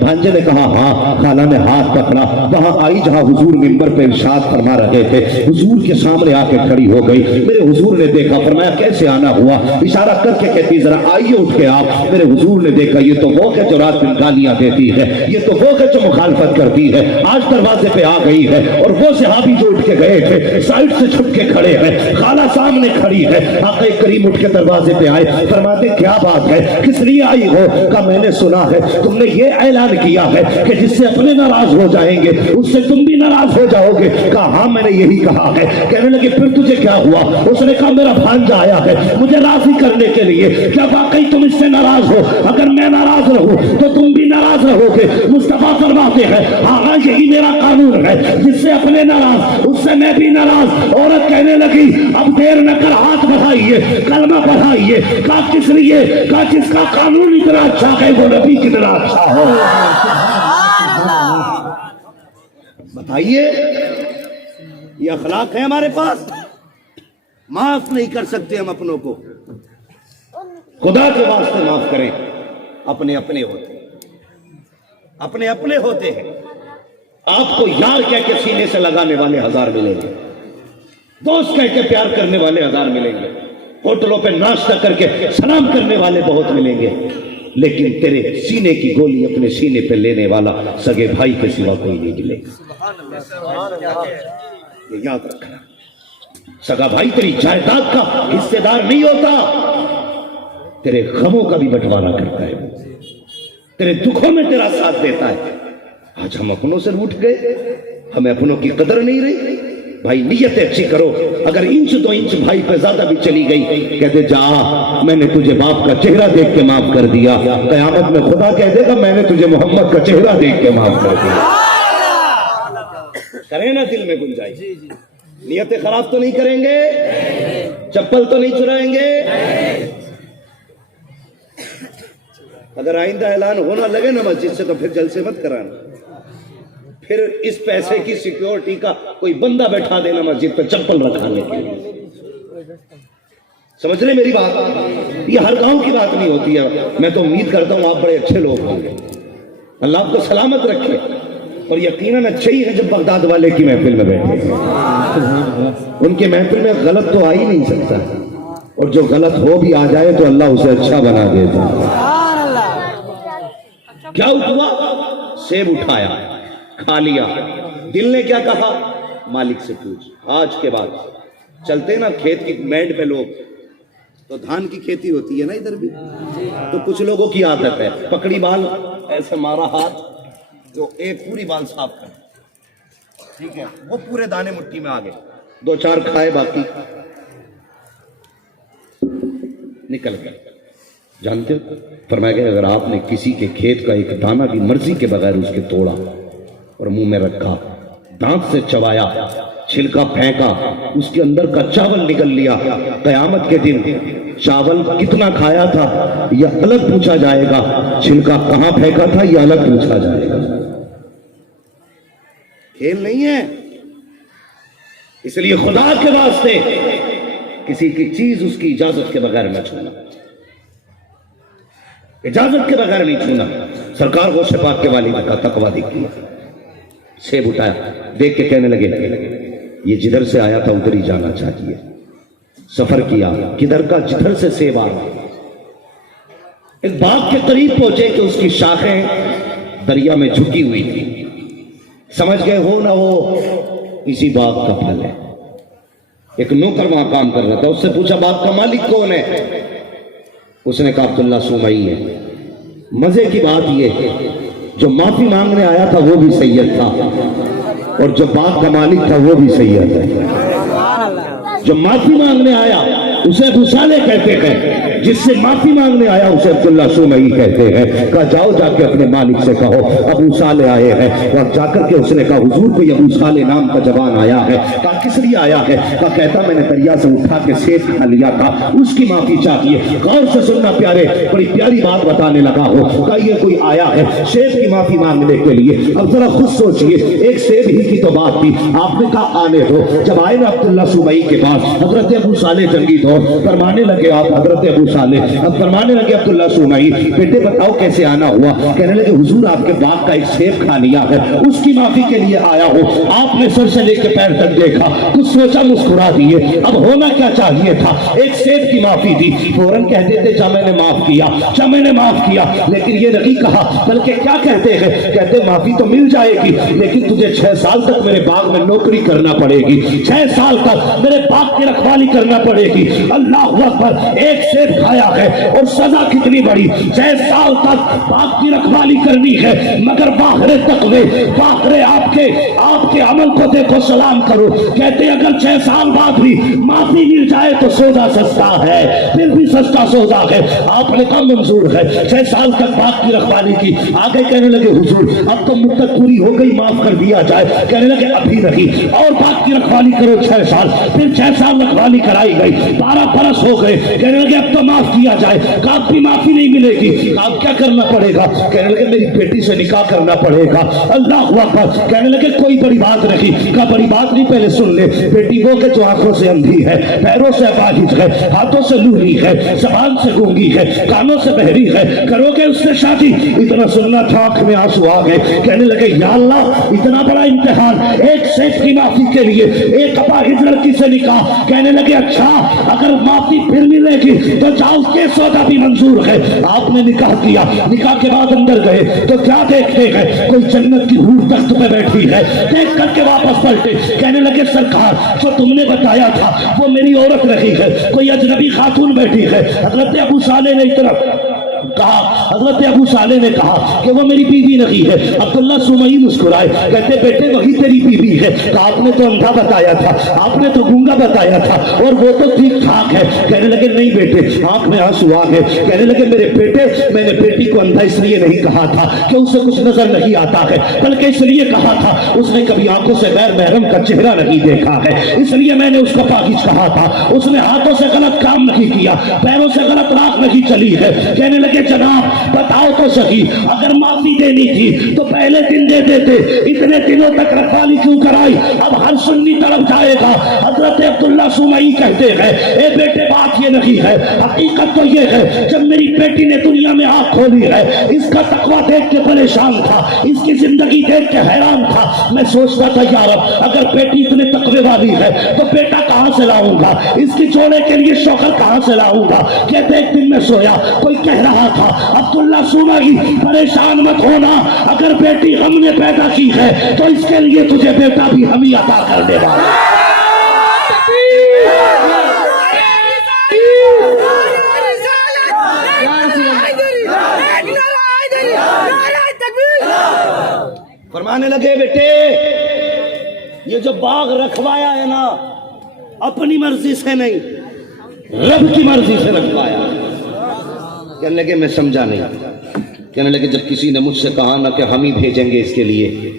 بھانجے نے کہا ہاں۔ خالہ نے ہاتھ پکڑا، وہاں آئی جہاں حضور منبر پہ ارشاد فرما رہے تھے، حضور کے سامنے آ کے کھڑی ہو گئی۔ میرے حضور نے دیکھا، فرمایا کیسے آنا ہوا؟ اشارہ کر کے کہتی ذرا آئیے اٹھ کے آپ۔ میرے حضور نے دیکھا یہ تو وہ ہے جو رات دن گالیاں دیتی ہے، یہ تو وہ ہے جو مخالفت کرتی ہے، آج دروازے پہ آ گئی ہے۔ اور وہ صحابی جو اٹھ کے گئے تھے سائڈ سے چھپ کے کھڑے ہیں، خالہ سامنے کھڑی ہے۔ آقا کریم اٹھ کے دروازے پہ آئے، فرماتے کیا بات ہے، کس لیے آئی ہو؟ کہا میں نے سنا ہے تم نے یہ اعلان کیا ہے کہ جس سے اپنے ناراض ہو جائیں گے اس سے تم بھی ناراض ہو جاؤ گے۔ کہا ہاں میں نے یہی کہا ہے۔ کہنے لگے پھر تجھے کیا ہوا؟ اس نے کہا میرا بھانجا آیا ہے مجھے راضی کرنے کے لیے، کیا واقعی تم اس سے ناراض ہو؟ اگر میں ناراض رہوں تو تم بھی ناراض رہو گے۔ مصطفیٰ فرماتے ہیں ہاں یہی میرا قانون ہے، جس سے اپنے ناراض اس سے میں بھی ناراض۔ عورت کہنے لگی اب دیر نہ کر ہاتھ بڑھائیے، کلمہ پڑھائیے۔ کہا کس لیے؟ کہا جس کا قانون اتنا اچھا ہے وہ نبی کتنا اچھا ہو۔ بتائیے یہ اخلاق ہے ہمارے پاس؟ معاف نہیں کر سکتے ہم اپنوں کو، خدا کے واسطے معاف کریں۔ اپنے اپنے ہوتے ہیں، اپنے اپنے ہوتے ہیں۔ آپ کو یار کہہ کے سینے سے لگانے والے ہزار ملیں گے، دوست کہہ کے پیار کرنے والے ہزار ملیں گے، ہوٹلوں پہ ناشتہ کر کے سلام کرنے والے بہت ملیں گے، لیکن تیرے سینے کی گولی اپنے سینے پہ لینے والا سگے بھائی کے سوا کوئی نہیں ملے گا۔ یہ یاد رکھنا، سگا بھائی تیری جائیداد کا حصے دار نہیں ہوتا، تیرے غموں کا بھی بٹوارا کرتا ہے، تیرے دکھوں میں تیرا ساتھ دیتا ہے۔ آج ہم اپنوں سے روٹھ گئے، ہمیں اپنوں کی قدر نہیں رہی۔ بھائی نیت اچھی کرو، اگر انچ دو انچ بھائی پہ زیادہ بھی چلی گئی، کہتے جا میں نے تجھے باپ کا چہرہ دیکھ کے معاف کر دیا، قیامت میں خدا کہہ دے گا میں نے تجھے محمد کا چہرہ دیکھ کے معاف کر دیا۔ کریں نا دل میں گنجائش، نیتیں خراب تو نہیں کریں گے، چپل تو نہیں چرائیں گے۔ اگر آئندہ اعلان ہونا لگے نا مسجد سے تو پھر جلسے مت کرانا، پھر اس پیسے کی سیکیورٹی کا کوئی بندہ بیٹھا دینا مسجد پہ چپل رکھانے کے لیے۔ سمجھ رہے میری بات؟ یہ ہر گاؤں کی بات نہیں ہوتی ہے۔ میں تو امید کرتا ہوں آپ بڑے اچھے لوگ ہوں گے، اللہ آپ کو سلامت رکھے، اور یقیناً اچھے ہی ہیں جب بغداد والے کی محفل میں بیٹھے۔ ان کے محفل میں غلط تو آ ہی نہیں سکتا، اور جو غلط ہو بھی آ جائے تو اللہ اسے اچھا بنا دیتا۔ کیا ہوا؟ سیب اٹھایا، کھا لیا، دل نے کیا کہا؟ مالک سے پوچھ۔ آج کے بعد چلتے نا کھیت کی میڈ پہ لوگ، تو دھان کی کھیتی ہوتی ہے نا ادھر بھی، تو کچھ لوگوں کی عادت ہے پکڑی بال ایسے مارا ہاتھ، تو ایک پوری بال صاف کر، ٹھیک ہے، وہ پورے دانے مٹی میں آ گئے، दो चार खाए, बाकी निकल गए। जानते हो, फरमाया गया अगर आपने किसी के खेत का एक दाना भी मर्जी के बगैर उसके तोड़ा और मुंह में रखा, दांत से चबाया, छिलका फेंका, उसके अंदर का चावल निकल लिया, कयामत के दिन चावल कितना खाया था यह अलग पूछा जाएगा, छिलका कहां फेंका था यह अलग पूछा जाएगा। खेल नहीं है। इसलिए खुदा के वास्ते किसी की चीज उसकी इजाजत के बगैर न छूना, इजाजत के बगैर नहीं छूना। सरकार को शफात के वाली का तकवा दिखी, सेब उठाया, देख के कहने लगे ये जिधर से आया था उधर ही जाना चाहिए। सफर किया, किधर का, जिधर से सेब आ रहा। एक बाग के करीब पहुंचे कि उसकी शाखें दरिया में झुकी हुई थी। समझ गए हो ना हो इसी बाग का फल है। एक नौकर वहां काम कर रहा था, उससे पूछा बाग का मालिक कौन है? उसने कहा अब्दुल्ला सुमई है। मजे की बात यह, जो माफी मांगने आया था वो भी सैयद था और जो बाग का मालिक था वो भी सैयद है। जो माफी मांगने आया उसे अबू सालेह कहते हैं, जिससे माफी मांगने आया उसे अब्दुल्ला सुमई कहते हैं। कहा जाओ जाके अपने मालिक से कहो अबू सालेह आए हैं। और जाकर के उसने कहा हुजूर कोई अबू सालेह नाम का जवान आया है। कहा किस लिए आया है? कहा कहता मैंने दरिया से उठा के सेब खा लिया था, उसकी माफी चाहिए। गौर से सुनना प्यारे, बड़ी प्यारी बात बताने लगा हो। कहा ये कोई आया है सेब की माफी मांगने के लिए। अब जरा खुद सोचिए, एक सेब ही की तो बात थी, आपने कहा आने दो। जब आए ना अब्दुल्ला सुमई के पास, हजरत अबू सालेह जंगी दौर फरमाने लगे, आप हजरत अबू सालेह अब फरमाने लगे अब्दुल्ला सुमई बेटे बताओ कैसे आना हुआ? कहने लगे हुजूर आपके बाग का एक सेब खा लिया है, उसकी माफी के लिए आया हो। आपने सर से लेकर पैर तक देखा, कुछ सोचा, मुस्कुरा दिए। अब होना क्या चाहिए था? एक सेब की माफी दी, फौरन कह देते जा मैंने माफ किया, जा मैंने माफ किया। लेकिन ये नहीं कहा, बल्कि क्या कहते हैं? कहते माफी तो मिल जाएगी लेकिन तुझे 6 साल तक मेरे बाग में नौकरी करना पड़ेगी, 6 साल तक मेरे बाग की रखवाली करना पड़ेगी। अल्लाह अकबर, एक सेब खाया है और सजा कितनी बड़ी, 6 साल तक बाग की रखवाली करनी है। मगर बाहरे तकवे, बाहरे आपके अमल को देखो, सलाम करो। कहते अगर 6 साल बाद भी माफी मिल जाए तो सौदा सस्ता है, फिर भी सस्ता सौदा है। आपने कहा मंजूर है। 6 साल तक बाग की रखवाली की। आगे कहने लगे हुजूर अब तो मुद्दत पूरी हो गई, माफ कर दिया जाए। कहने लगे अभी नहीं, और बाग की रखवाली करो 6 साल। फिर 6 साल रखवाली कराई गई, 12 बरस हो गए। कहने लगे अब तो माफ किया जाए। कहा भी माफी नहीं मिलेगी। अब क्या करना पड़ेगा? कहने लगे मेरी बेटी से निकाह करना पड़ेगा। अल्लाह अकबर। कहने लगे कोई बड़ी बात नहीं। कहा बड़ी बात नहीं, पहले सुन ले। बेटी वो के जो आंखों से अंधी है, पैरों से अपाहिज है, हाथों से लूली है, जबान से गूंगी है, कानों से बहरी है, करोगे उससे शादी? इतना सुनना था, आंख में आंसू आ गए। कहने लगे या अल्लाह इतना बड़ा इम्तिहान, एक सेठ की माफी के लिए, एक अपाहिज लड़की से निकाह। कहने लगे अच्छा अगर माफी फिर मिलेगी तो जाओ के सौदा भी मंजूर है। आपने निकाह किया, निकाह के बाद अंदर गए तो क्या देखते हैं? कोई जन्नत की हूर तख्त पे बैठी है। देख करके वापस पलटे, कहने लगे सरकार जो तुमने बताया था वो मेरी औरत रही है, कोई अजनबी खातून बैठी है। हजरत अबू सालेह ने इतना कहा, हजरत अबू सालेह ने कहा कि वो मेरी बीवी नहीं है। अब्दुल्ला सुमई मुस्कुराए, कहते बेटे वही तेरी बीवी है। कहा आपने तो अंधा बताया था, आपने तो गूंगा बताया था, और वो तो ठीक ठाक है। कहने लगे नहीं बेटे, आंख में आंसू आ गए। कहने लगे मेरे बेटे मैंने बेटी को अंधा इसलिए नहीं कहा था कि उसे कुछ नजर नहीं आता है, बल्कि इसलिए कहा था उसने कभी आंखों से गैर महरम का चेहरा नहीं देखा है, इसलिए मैंने उसको पाकिज कहा था। उसने हाथों से गलत काम नहीं किया, पैरों से गलत राह नहीं चली है। कहने लगे जनाब बताओ तो सही, अगर माफी देनी थी तो पहले दिन दे देते, इतने दिनों तक रखवाली क्यों कराई? अब हर सुन्नी तरफ जाएगा। हजरत अब्दुल्ला सुमई कहते हैं ए बेटे बात ये नहीं है, हकीकत तो ये है जब मेरी बेटी ने दुनिया में आंख खोली है, इसका तकवा देख के परेशान था, इसकी जिंदगी देख के हैरान था। मैं सोचता था यार अगर बेटी इतने तकवे वाली है तो बेटा कहां से लाऊंगा, इसकी जोड़े के लिए शौहर कहां से लाऊंगा। कहते एक दिन मैं सोया, कोई कह रहा था अब्दुल्ला सुमई परेशान मत होना, अगर बेटी हमने पैदा की है तो इसके लिए तुझे बेटा भी हम ही अता कर देगा। फरमाने लगे बेटे ये जो बाग रखवाया है ना अपनी मर्जी से नहीं, रब की मर्जी से रखवाया। कहने लगे मैं समझा नहीं। कहने लगे जब किसी ने मुझसे कहा ना कि हम ही भेजेंगे इसके लिए,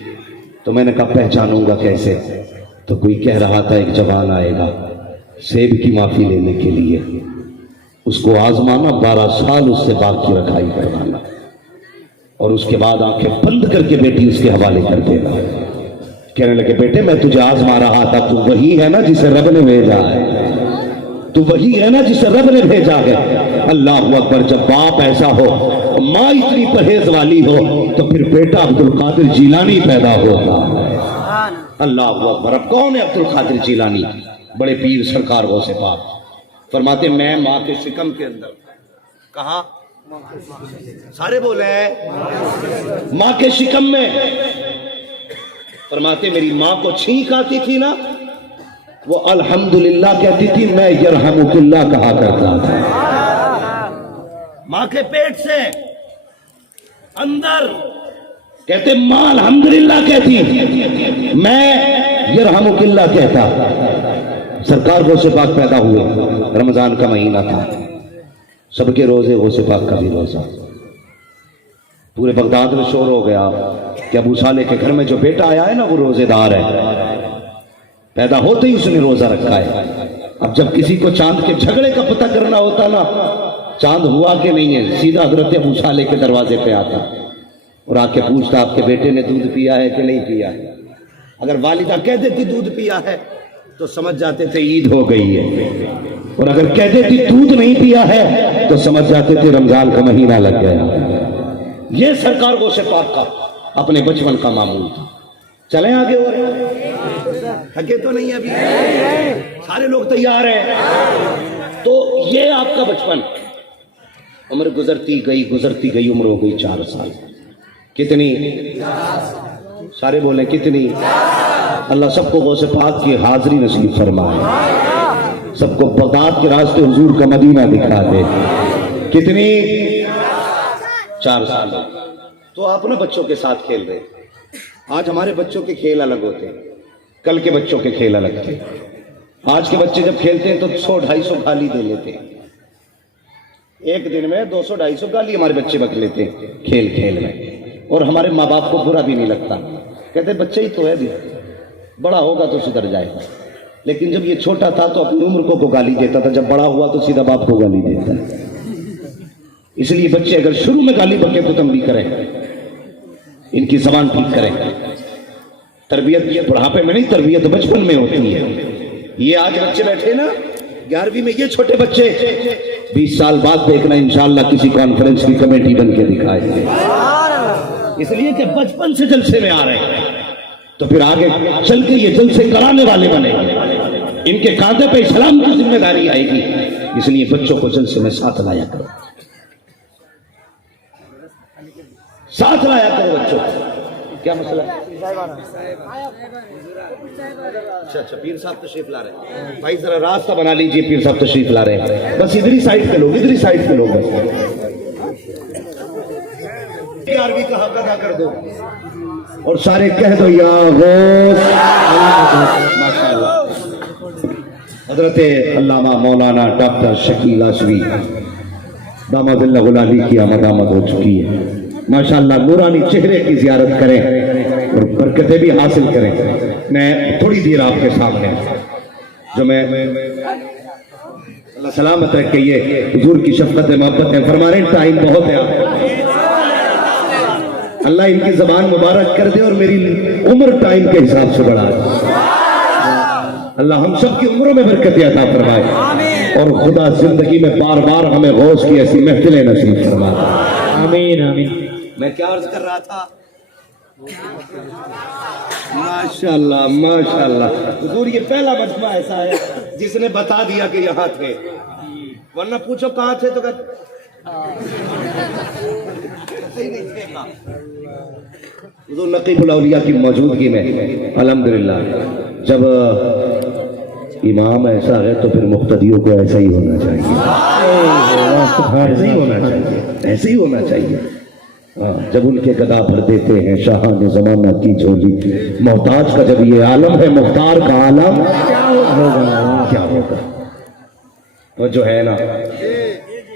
तो मैंने कहा पहचानूंगा कैसे? तो कोई कह रहा था एक जवान आएगा सेब की माफी लेने के लिए, उसको आजमाना, 12 साल उससे बाकी रखाई करवाना, और उसके बाद आंखें बंद करके बेटी उसके हवाले कर देना। कहने लगे बेटे मैं तुझे आजमा रहा था, तू वही है ना जिसे रब ने भेजा है, तू वही है ना जिसे रब ने भेजा है। अल्लाह अकबर। जब बाप ऐसा हो, माँ इतनी परहेज वाली हो, तो फिर बेटा अब्दुल कादिर जीलानी पैदा होगा। अल्लाह अकबर। अब कौन है अब्दुल कादिर जीलानी? बड़े पीर सरकार गौसे पाक फरमाते मैं माँ के शिकम के अंदर, कहा सारे बोले हैं, माँ के शिकम में। फरमाते मेरी माँ को छींक आती थी ना, वो अल्हम्दुलिल्लाह कहती थी, मैं यरहमुकुल्लाह कहा करता था। माँ के पेट से अंदर कहते माँ अल्हम्दुलिल्लाह कहती, मैं यरहमुकुल्लाह कहता। सरकार गौसे पाक पैदा हुए, रमजान का महीना था, सबके रोजे गौसे पाक का भी रोजा। पूरे बगदाद में शोर हो गया कि अबू साले के घर में जो बेटा आया है ना वो रोजेदार है, पैदा होते ही उसने रोजा रखा है। अब जब किसी को चांद के झगड़े का पता करना होता ना, चांद हुआ कि नहीं है, सीधा हजरत अबू साले के दरवाजे पे आता और आके पूछता आपके बेटे ने दूध पिया है कि नहीं पिया है। अगर वालिदा कह देती दूध पिया है तो समझ जाते थे ईद हो गई है, और अगर कह देती दूध नहीं पिया है तो समझ जाते थे रमजान का महीना लग गया। ये सरकार गौसे पाक का अपने बचपन का मामूल था। चलें आगे, और थके तो नहीं अभी, सारे लोग तैयार हैं। तो ये आपका बचपन, उम्र गुजरती गई उम्र हो गई 4 साल। कितनी? सारे बोले कितनी? अल्लाह सबको गौसे पाक की हाजिरी नसीब फरमाए, सबको बगदाद के रास्ते हुजूर का मदीना दिखा दे। कितनी? 4 साल। तो आप ना बच्चों के साथ खेल रहे। आज हमारे बच्चों के खेल अलग होते हैं, कल के बच्चों के खेल अलग थे। आज के बच्चे जब खेलते हैं तो 100-250 गाली दे लेते हैं, एक दिन में 200-250 गाली हमारे बच्चे बक लेते हैं खेल खेल में। और हमारे माँ बाप को बुरा भी नहीं लगता, कहते बच्चे ही तो है भी, बड़ा होगा तो सुधर जाएगा। लेकिन जब ये छोटा था तो अपनी उम्र को गाली देता था, जब बड़ा हुआ तो सीधा बाप को गाली देता है। इसलिए बच्चे अगर शुरू में गाली बके तो तंबीह करें, इनकी जबान ठीक करें। तरबियत बुढ़ापे में नहीं, तरबियत बचपन में होती है। ये आज बच्चे बैठे ना 11वीं में, ये छोटे बच्चे 20 साल बाद देखना इंशाअल्लाह किसी कॉन्फ्रेंस की कमेटी बन के दिखाएंगे, इसलिए कि बचपन से जलसे में आ रहे हैं। तो फिर आगे चल के ये जलसे कराने वाले बनेंगे, इनके कांधे पे इस्लाम की जिम्मेदारी आएगी। इसलिए बच्चों को जलसे में साथ लाया करो, साथ लाया करो बच्चों को। क्या मसला है? अच्छा, पीर साहब तशरीफ ला रहे हैं। भाई जरा रास्ता बना लीजिए, पीर साहब तशरीफ ला रहे हैं। बस इधर ही साइड के लोग, इधर ही साइड के लोग बस 11वीं का हक अदा कर दो और सारे कह दो या गौस। माशाअल्लाह। हजरत अल्लामा मौलाना डॉक्टर शकील आशवी दामदिल्लाह गुलाली की आमद हो चुकी है। माशाअल्लाह नूरानी चेहरे की जियारत करें और बरकतें भी हासिल करें। मैं थोड़ी देर आपके सामने जो मैं अल्लाह सलामत रखे, ये हुजूर की शफकत मोहब्बत है, फरमा रहे टाइम बहुत है आपको, अल्लाह इनकी जबान मुबारक कर दे और मेरी उम्र टाइम के हिसाब से बढ़ा दे। अल्लाह हम सब की उम्रों में बरकत अता फरमाए और खुदा जिंदगी में बार बार हमें गौस की ऐसी महफिलें नसीब फरमाए। आमीन आमीन। मैं क्या अर्ज कर रहा था? माशाअल्लाह माशाअल्लाह। हुजूर ये पहला मजमा ऐसा है जिसने बता दिया कि यहाँ थे, वरना पूछो कहाँ थे तो हुजूर नकीबुल औलिया की मौजूदगी में अल्हम्दुलिल्लाह। जब इमाम ऐसा है तो फिर मुक्तदियों को ऐसा ही होना चाहिए, ऐसे ही होना चाहिए, ऐसे ही होना चाहिए। जब उनके गदा भर देते हैं शाहान जमाना की झोली, मोहताज का जब ये आलम है मुख्तार का आलम क्या کا وہ جو ہے نا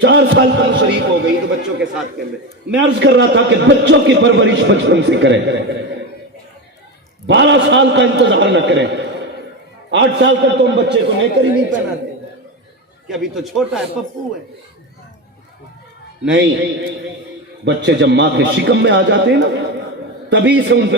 4 سال تک شریف ہو گئی تو بچوں کے ساتھ کر لے. میں عرض کر رہا تھا کہ بچوں کی پرورش بچپن سے کریں. 12 سال کا انتظار نہ کریں. 8 سال تک تو ہم بچے کو نیکر ہی نہیں پہناتے کہ ابھی تو چھوٹا ہے, پپو ہے. نہیں, بچے جب ماں کے شکم میں آ جاتے ہیں نا تبھی سے ان پہ